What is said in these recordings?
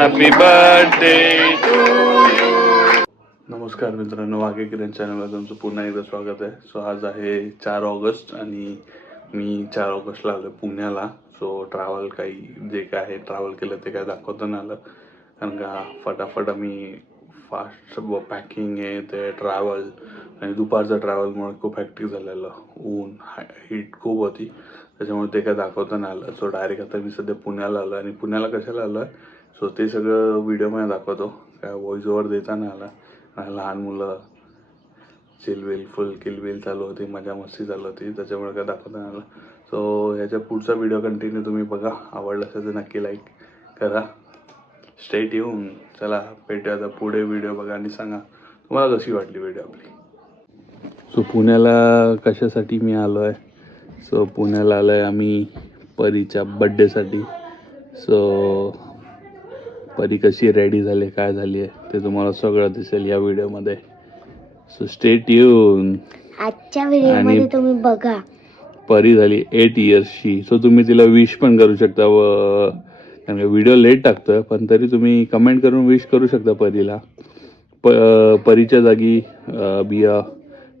Happy birthday to you. नमस्कार मित्रांनो, वाघे किरण चॅनलवर तुमचं पुन्हा एकदा स्वागत आहे. सो आज आहे 4 ऑगस्ट आणि मी 4 ऑगस्टला आलो पुण्याला. सो ट्रॅव्हल काही जे काय आहे ट्रॅव्हल केलं ते काय दाखवता नाही आलं, कारण का फटाफट आम्ही फास्ट पॅकिंग आहे ते ट्रॅव्हल आणि दुपारचं ट्रॅव्हलमुळे खूप हॅक्टिक झालेलं. ऊन हीट खूप होती, त्याच्यामुळे ते काय दाखवता नाही आलं. सो डायरेक्ट आता मी सध्या पुण्याला आलो आणि पुण्याला कशाला आलो आहे सो ते सगळं व्हिडिओमध्ये दाखवतो. काय व्हॉइस ओव्हर देता नाही आला. लहान मुलं चिलबिल फुल किलबिल चालू होती, मजा मस्ती चालू होती, त्याच्यामुळे काय दाखवता नाही आलं. सो ह्याच्या पुढचा व्हिडिओ कंटिन्यू तुम्ही बघा. आवडला असेल तर नक्की लाईक करा. Stay tune. चला भेटूया आता पुढे. व्हिडिओ बघा आणि सांगा तुम्हाला कशी वाटली व्हिडिओ आपली. सो पुण्याला कशासाठी मी आलो आहे, सो पुण्याला आलो आहे आम्ही परीच्या बड्डेसाठी. सो परी कशी रेडी झाली काय झाली आहे ते तुम्हाला सगळं दिसेल या व्हिडिओमध्ये. So stay tune. आजच्या व्हिडिओमध्ये तुम्ही बघा. परी झाली 8 इयर्सची. सो तुम्ही तिला विश पण करू शकता. कारण व्हिडिओ लेट टाकतं पण तरी तुम्ही कमेंट करून विश करू शकता परीला. परीच्या जागी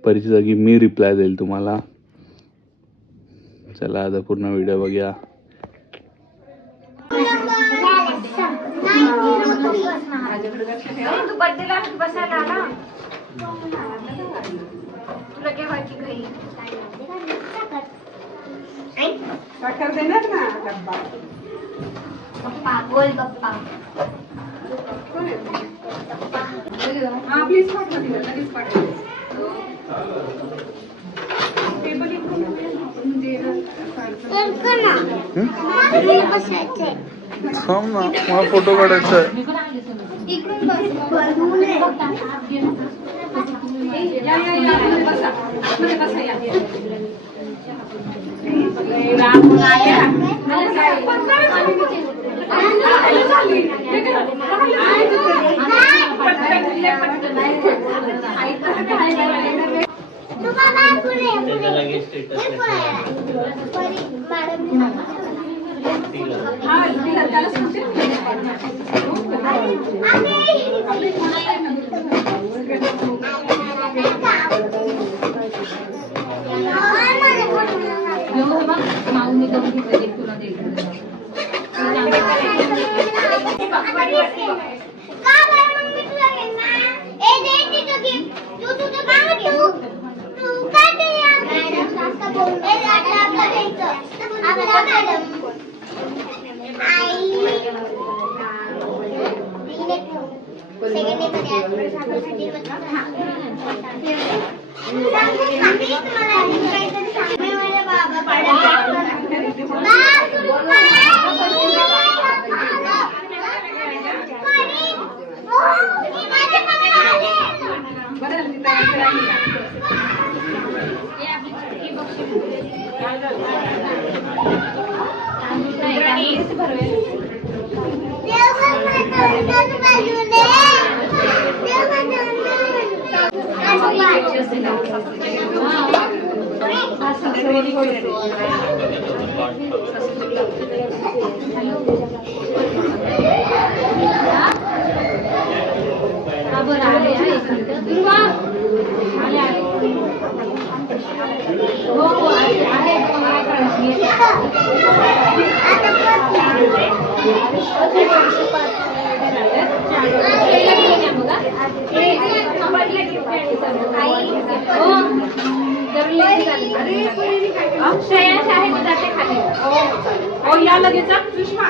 परीच्या जागी मी रिप्लाय देईल तुम्हाला. चला आता पूर्ण व्हिडिओ बघूया. तू बर्थडेला बसायला आला तुला काय व्हायची घरी साखर देणार ना डब्बा. गप्पा गोल गप्पा. हा प्लीज पाठवा तिला, लगेच पाठवा. टेबल इकडून थांब ना, मला फोटो काढायचा आहे. इकडून या लगेच सुषमा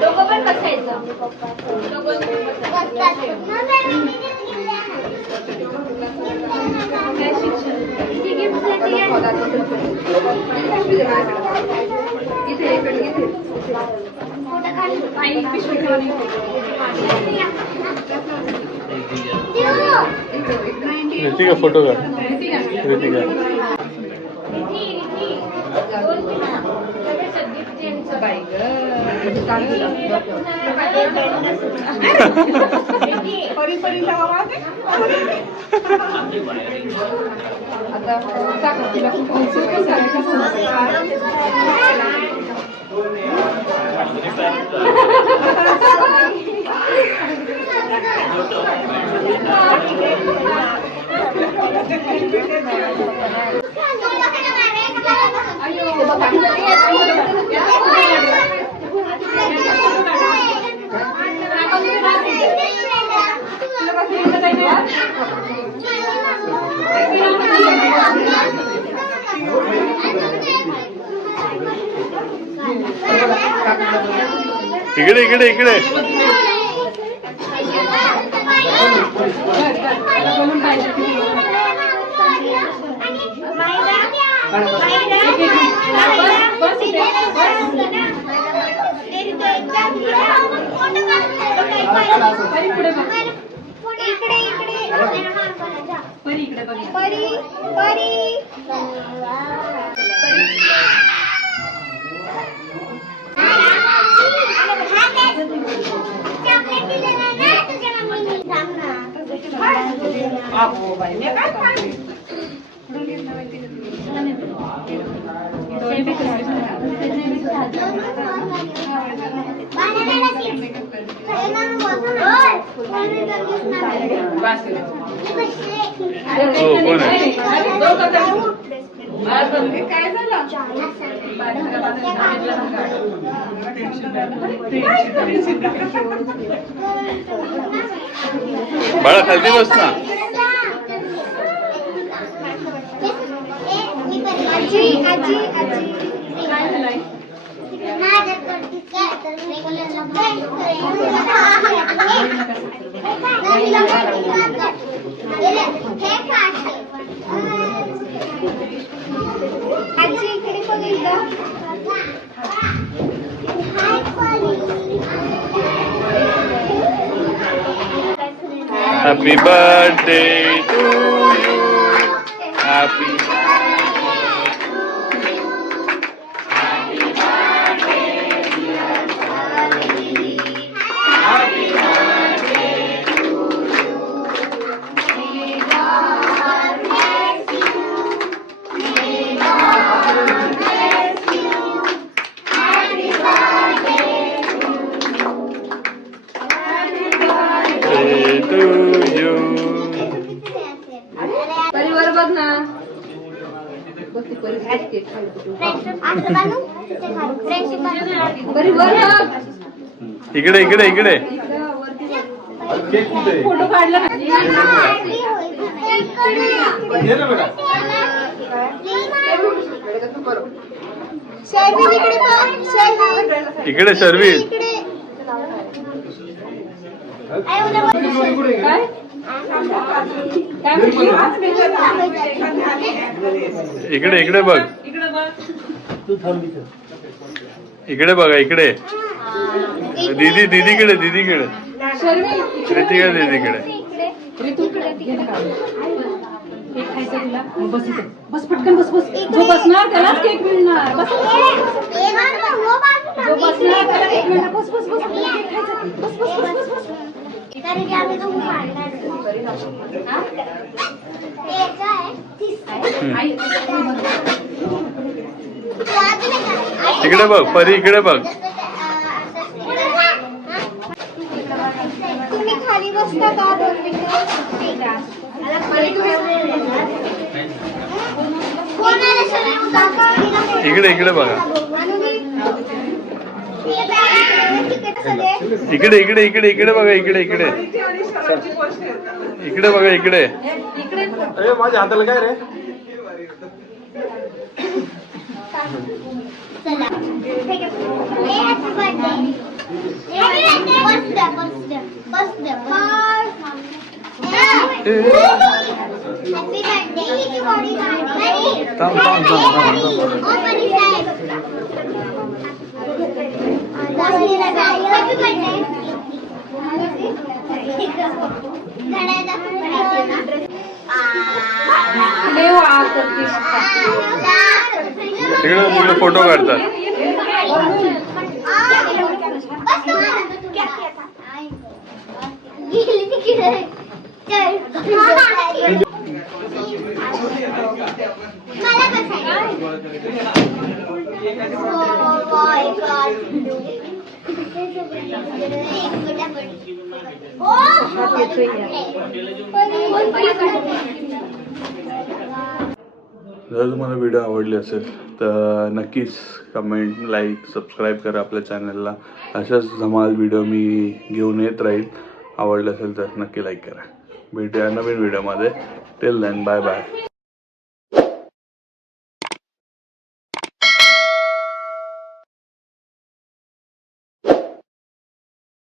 लोक पण बसायचं. इथे ऋतिका फोटो काढ. ऋतिका इकडे इकडे इकडे. बाळा खालती बस ना. Happy birthday to you. Happy to you. परिवार बघ ना. परिवार इकडे इकडे इकडे. फोटो काढला इकडे शर्वी. इकडे इकडे बघ. इकडे बघा इकडे. दीदी दीदीकडे दीदीकडे. ऋतिका दीदीकडे. बस पटकन बस बस. जो बसणार त्यालाच केक मिळणार. बस जो बसणार त्याला केक मिळणार. बस बस बस. बस बस बस बस. इकडे बघ परी. इकडे बघ. तुम्ही खाली बसता का? इकडे इकडे बघा. इकडे इकडे इकडे इकडे बघा. इकडे इकडे इकडे बघा. इकडे माझ्या हाताला काय रे? तिकडे मुलं फोटो काढतात. जर तुम्हाला व्हिडिओ आवडली असेल तर नक्कीच कमेंट, लाईक, सबस्क्राईब करा आपल्या चॅनलला. अशाच धमाल व्हिडिओ मी घेऊन येत राहील. आवडलं असेल तर नक्की लाईक करा. भेटूया नवीन व्हिडिओमध्ये. Till then bye bye.